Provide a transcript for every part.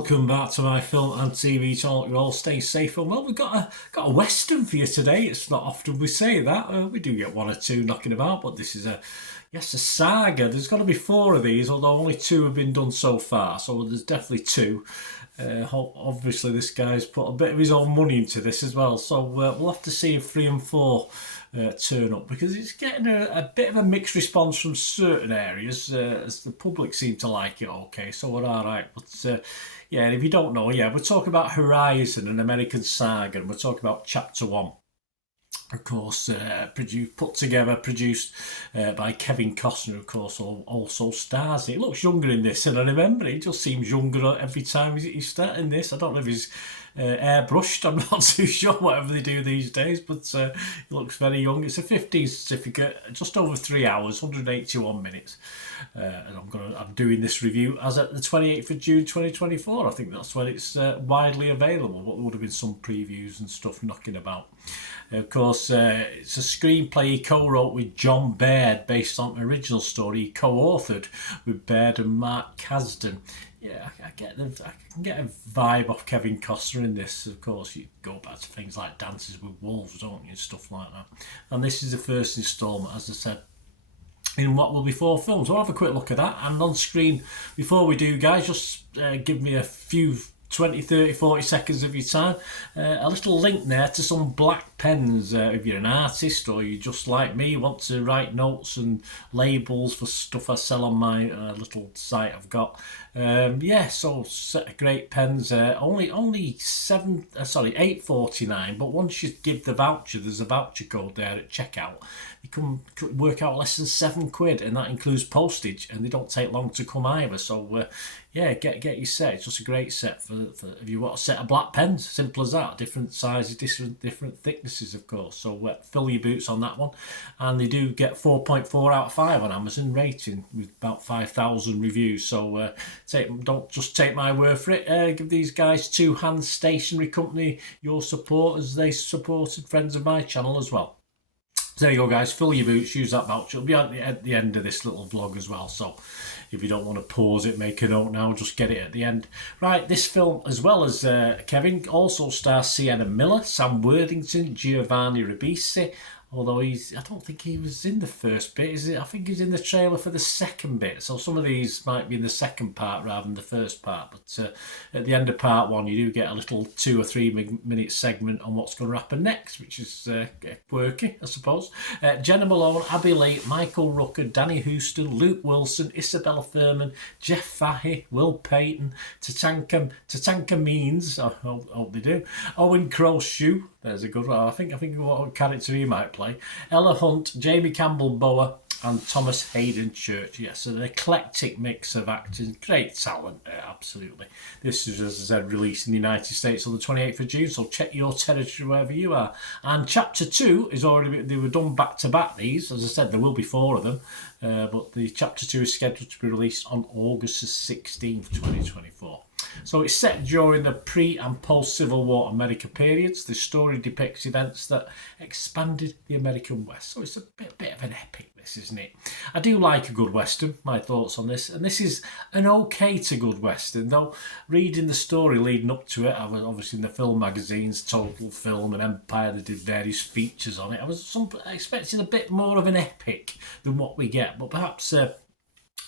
welcome back to my film and TV talk. You all stay safe and well. We've got a western for you today. It's not often we say that. We do get one or two knocking about, but this is a saga. There's got to be four of these, although only two have been done so far. So there's definitely two. Obviously, this guy's put a bit of his own money into this as well. So we'll have to see if 3 and 4 turn up, because it's getting a bit of a mixed response from certain areas, as the public seem to like it okay, so we're alright. But yeah, and if you don't know, we're talking about Horizon, an American saga, and we're talking about Chapter 1. Of course, produced by Kevin Costner, of course, also stars. He looks younger in this, and I remember it just seems younger every time he's starting this. I don't know if he's airbrushed, I'm not too sure, whatever they do these days, but he looks very young. It's a 15 certificate, just over 3 hours, 181 minutes. And I'm doing this review as at the 28th of June 2024. I think that's when it's widely available, but there would have been some previews and stuff knocking about. Of course, it's a screenplay he co-wrote with John Baird based on an original story he co-authored with Baird and Mark Kasdan. Yeah, I can get a vibe off Kevin Costner in this. Of course, you go back to things like Dances with Wolves, don't you, and stuff like that. And this is the first instalment, as I said, in what will be 4 films. We'll have a quick look at that. And on screen, before we do, guys, just give me a few 20, 30, 40 seconds of your time. A little link there to some black pens. If you're an artist or you just like me, want to write notes and labels for stuff I sell on my little site I've got. So set of great pens. Only $8.49. But once you give the voucher, there's a voucher code there at checkout. You can work out less than £7, and that includes postage, and they don't take long to come either. So get your set. It's just a great set for if you want a set of black pens. Simple as that. Different sizes, different thicknesses, of course. So fill your boots on that one. And they do get 4.4 out of 5 on Amazon rating with about 5,000 reviews. So don't just take my word for it. Give these guys Two Hands Stationery Company your support, as they supported friends of my channel as well. So there you go, guys. Fill your boots. Use that voucher. It'll be at the end of this little vlog as well. So if you don't want to pause it, make a note now. Just get it at the end. Right, this film, as well as Kevin, also stars Sienna Miller, Sam Worthington, Giovanni Ribisi. Although I don't think he was in the first bit, is it? I think he's in the trailer for the second bit. So some of these might be in the second part rather than the first part. But at the end of part 1, you do get a little 2 or 3 minute segment on what's going to happen next, which is quirky, I suppose. Jenna Malone, Abby Lee, Michael Rooker, Danny Houston, Luke Wilson, Isabella Thurman, Jeff Fahey, Will Payton, Tatanka Means, I hope they do, Owen Crow-Shoe, there's a good one. I think what character he might play. Ella Hunt, Jamie Campbell-Bower, and Thomas Hayden Church. Yes, an eclectic mix of actors. Great talent, absolutely. This is, as I said, released in the United States on the 28th of June, so check your territory wherever you are. And Chapter 2 is already, they were done back-to-back, these. As I said, there will be 4 of them. But the Chapter 2 is scheduled to be released on August the 16th, 2024. So it's set during the pre- and post-Civil War America periods. The story depicts events that expanded the American West. So it's a bit of an epic, this, isn't it? I do like a good Western, my thoughts on this. And this is an okay to good Western, though reading the story leading up to it, I was obviously in the film magazines, Total Film and Empire, they did various features on it. I was expecting a bit more of an epic than what we get, but perhaps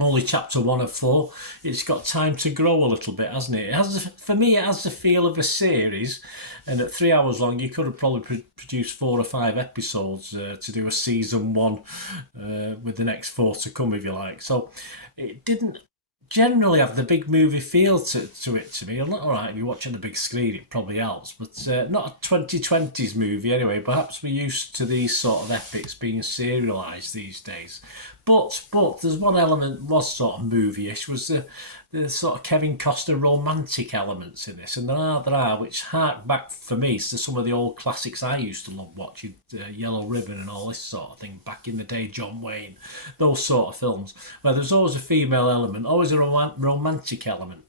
only Chapter 1 of 4. It's got time to grow a little bit, hasn't it? For me, it has the feel of a series, and at 3 hours long, you could have probably produced 4 or 5 episodes to do a season 1 with the next 4 to come, if you like. So it didn't generally have the big movie feel to it to me. All right, if you watch on the big screen, it probably helps, but not a 2020s movie anyway. Perhaps we're used to these sort of epics being serialised these days. But there's one element was sort of movie-ish, was the sort of Kevin Costner romantic elements in this, and there are which hark back for me to some of the old classics I used to love watching, Yellow Ribbon and all this sort of thing back in the day, John Wayne, those sort of films, where there's always a female element, always a romantic element.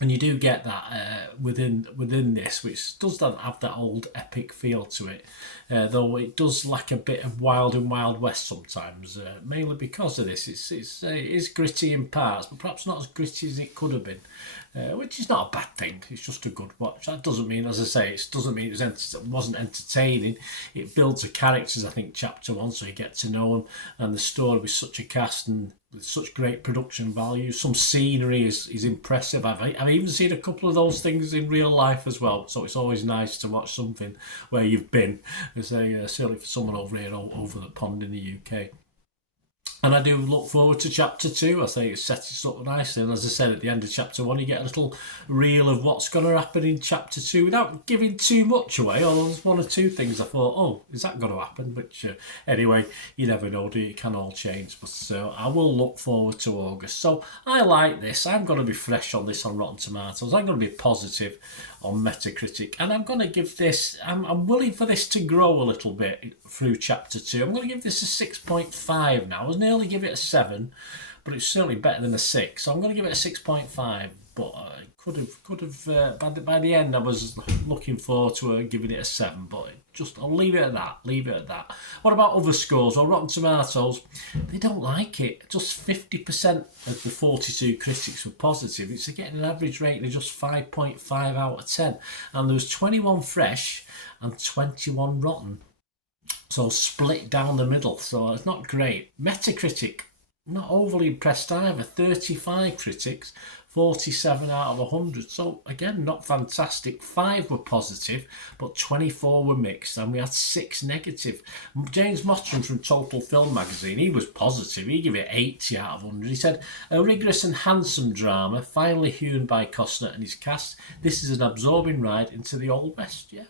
And you do get that within this, which does have that old epic feel to it, though it does lack a bit of Wild and Wild West sometimes, mainly because of this. It is gritty in parts, but perhaps not as gritty as it could have been, which is not a bad thing. It's just a good watch. That doesn't mean, as I say, it doesn't mean it wasn't entertaining. It builds the characters, I think, chapter one, so you get to know them, and the story with such a cast and with such great production value. Some scenery is impressive. I've even seen a couple of those things in real life as well, so it's always nice to watch something where you've been, certainly for someone over here over the pond in the UK. And I do look forward to chapter two. I think it sets it up nicely. And as I said, at the end of chapter one, you get a little reel of what's going to happen in chapter two without giving too much away. Although there's one or two things I thought, oh, is that going to happen? Which, anyway, you never know, do you? It can all change. But I will look forward to August. So I like this. I'm going to be fresh on this on Rotten Tomatoes. I'm going to be positive on Metacritic. And I'm going to give this, I'm willing for this to grow a little bit through chapter two. I'm going to give this a 6.5 now. I was nearly give it a 7, but it's certainly better than a 6. So I'm going to give it a 6.5. But could have by the end I was looking forward to giving it a 7, but I'll leave it at that. What about other scores? Well, Rotten Tomatoes, they don't like it. Just 50% of the 42 critics were positive. It's getting an average rating of just 5.5 out of 10, and there was 21 fresh and 21 rotten. So split down the middle. So it's not great. Metacritic, not overly impressed either. 35 critics, 47 out of 100. So again, not fantastic. 5 were positive, but 24 were mixed, and we had 6 negative. James Mottram from Total Film Magazine, he was positive. He gave it 80 out of 100. He said, a rigorous and handsome drama, finely hewn by Costner and his cast. This is an absorbing ride into the Old West. Yeah.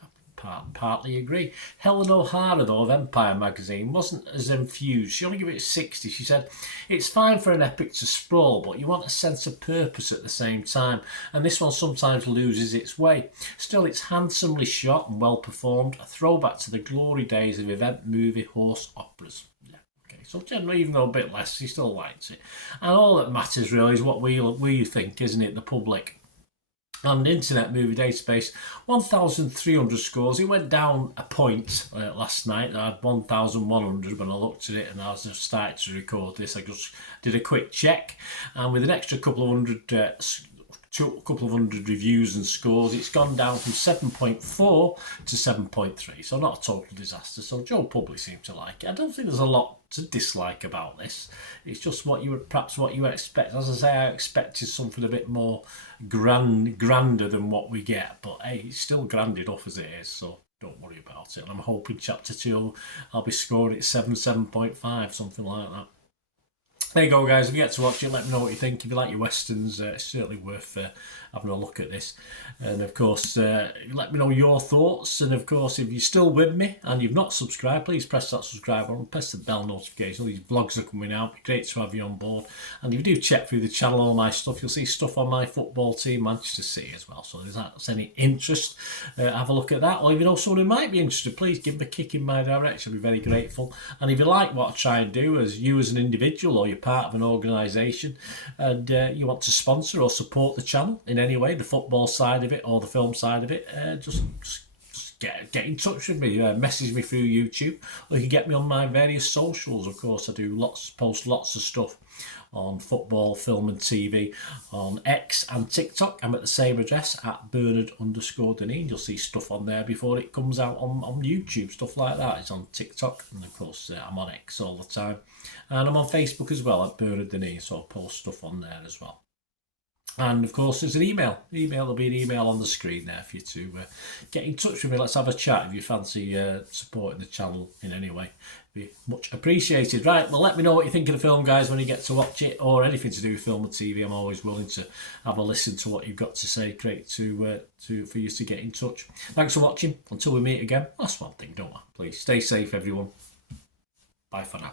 Partly agree. Helen O'Hara, though, of Empire magazine, wasn't as enthused. She only gave it a 60. She said, it's fine for an epic to sprawl, but you want a sense of purpose at the same time, and this one sometimes loses its way. Still, it's handsomely shot and well performed, a throwback to the glory days of event movie horse operas. So generally, even though a bit less, he still likes it. And all that matters really is what we think, isn't it, the public? And Internet Movie Database, 1,300 scores. It went down a point last night. I had 1,100 when I looked at it, and as I started to record this, I just did a quick check, and with an extra couple of hundred reviews and scores, it's gone down from 7.4 to 7.3. So not a total disaster. So Joe Public seemed to like it. I don't think there's a lot to dislike about this. It's just what you expect. As I say, I expected something a bit more grander than what we get, but hey, it's still grand enough as it is, so don't worry about it. And I'm hoping chapter 2 I'll be scoring it 7.5, something like that. There you go, guys. If you get to watch it, let me know what you think. If you like your westerns, it's certainly worth having a look at this. And of course, let me know your thoughts. And of course, if you're still with me and you've not subscribed, please press that subscribe button, press the bell notification. All these vlogs are coming out. It's great to have you on board. And if you do check through the channel, all my stuff, you'll see stuff on my football team, Manchester City, as well. So if that's any interest, have a look at that. Or if you know someone who might be interested, please give them a kick in my direction. I'll be very grateful. And if you like what I try and do as you as an individual, or you're part of an organisation and you want to sponsor or support the channel in any way, the football side of it or the film side of it, just get in touch with me, message me through YouTube, or you can get me on my various socials. Of course, I do post lots of stuff on football, film and TV on X and TikTok. I'm at the same address at Bernard_Deneen. You'll see stuff on there before it comes out on YouTube, stuff like that. It's on TikTok, and of course I'm on X all the time, and I'm on Facebook as well at Bernard Deneen, so I'll post stuff on there as well. And of course, there's an email. There'll be an email on the screen there for you to get in touch with me. Let's have a chat if you fancy supporting the channel in any way. Be much appreciated. Right, well, let me know what you think of the film, guys, when you get to watch it, or anything to do with film and TV. I'm always willing to have a listen to what you've got to say. Great for you to get in touch. Thanks for watching. Until we meet again, that's one thing, don't I? Please stay safe, everyone. Bye for now.